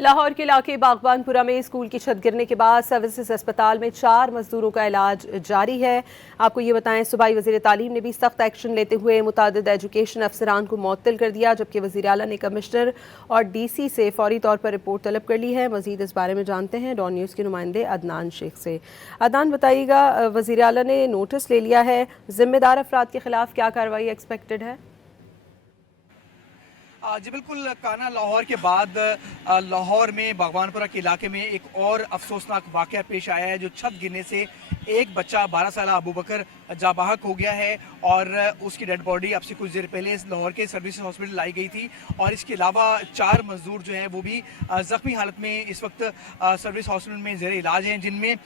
लाहौर के इलाके बागबानपुरा में स्कूल की छत गिरने के बाद सर्विसेज अस्पताल में 4 मजदूरों का इलाज जारी है। आपको ये बताएं, सूबाई वज़ीर तालीम ने भी सख्त एक्शन लेते हुए मुतादिद एजुकेशन अफसरान को मुअत्तल कर दिया, जबकि वज़ीर आला ने कमिश्नर और DC से फौरी तौर पर रिपोर्ट तलब कर ली है। मज़ीद इस बारे में जानते हैं डॉन न्यूज़ के नुमाइंदे अदनान शेख से। अदनान, बताइएगा, वज़ीर आला ने नोटिस ले लिया है, जिम्मेदार अफराद के खिलाफ क्या कार्रवाई एक्सपेक्टेड है? जी बिल्कुल काना, लाहौर के बाद लाहौर में बागवानपुरा के इलाके में एक और अफसोसनाक वाक़या पेश आया है, जो छत गिरने से एक बच्चा 12 साल अबू बकर जाबाहक हो गया है और उसकी डेड बॉडी अब से कुछ देर पहले लाहौर के सर्विस हॉस्पिटल लाई गई थी। और इसके अलावा 4 मजदूर जो हैं वो भी ज़ख्मी हालत में इस वक्त सर्विस हॉस्पिटल में ज़ेर इलाज हैं, जिनमें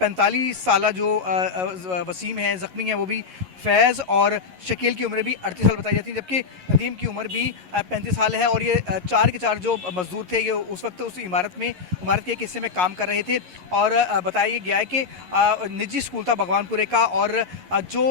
45 साल जो वसीम हैं ज़ख्मी हैं वो भी फैज़, और शकील की उम्र भी 38 साल बताई जाती है, जबकि नदीम की उम्र भी 35 साल है। और ये 4 के 4 जो मजदूर थे ये उस वक्त उस इमारत के एक हिस्से में काम कर रहे थे। और बताया गया है कि निजी स्कूल था भगवानपुरे का, और जो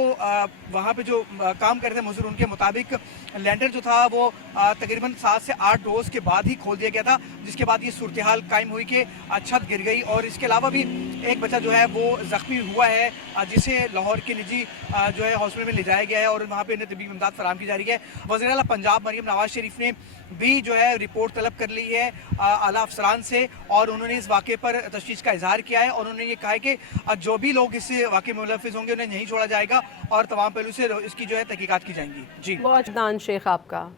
वहाँ पे जो काम कर रहे थे मजदूर, उनके मुताबिक लैंडर जो था वो तकरीबन 7 से 8 रोज़ के बाद ही खोल दिया गया था, जिसके बाद ये सूरत हाल कायम हुई कि छत गिर गई। और इसके अलावा भी एक बच्चा जो है वो ज़ख्मी हुआ है, जिसे लाहौर के निजी जो है हॉस्पिटल में ले जाया गया है और वहाँ पे इन्हें तबीबी इमदाद फराहम की जा रही है। वज़ीर आला पंजाब मरियम नवाज शरीफ ने भी जो है रिपोर्ट तलब कर ली है आला अफसरान से, और उन्होंने इस वाक़े पर तशवीश का इजहार किया है। और उन्होंने ये कहा है कि जो भी लोग इस वाक़े में मुलव्विस होंगे उन्हें नहीं छोड़ा जाएगा और तमाम पहलू से इसकी जो है तहकीकात की जाएंगी। जी, बहुत अदनान शेख आपका।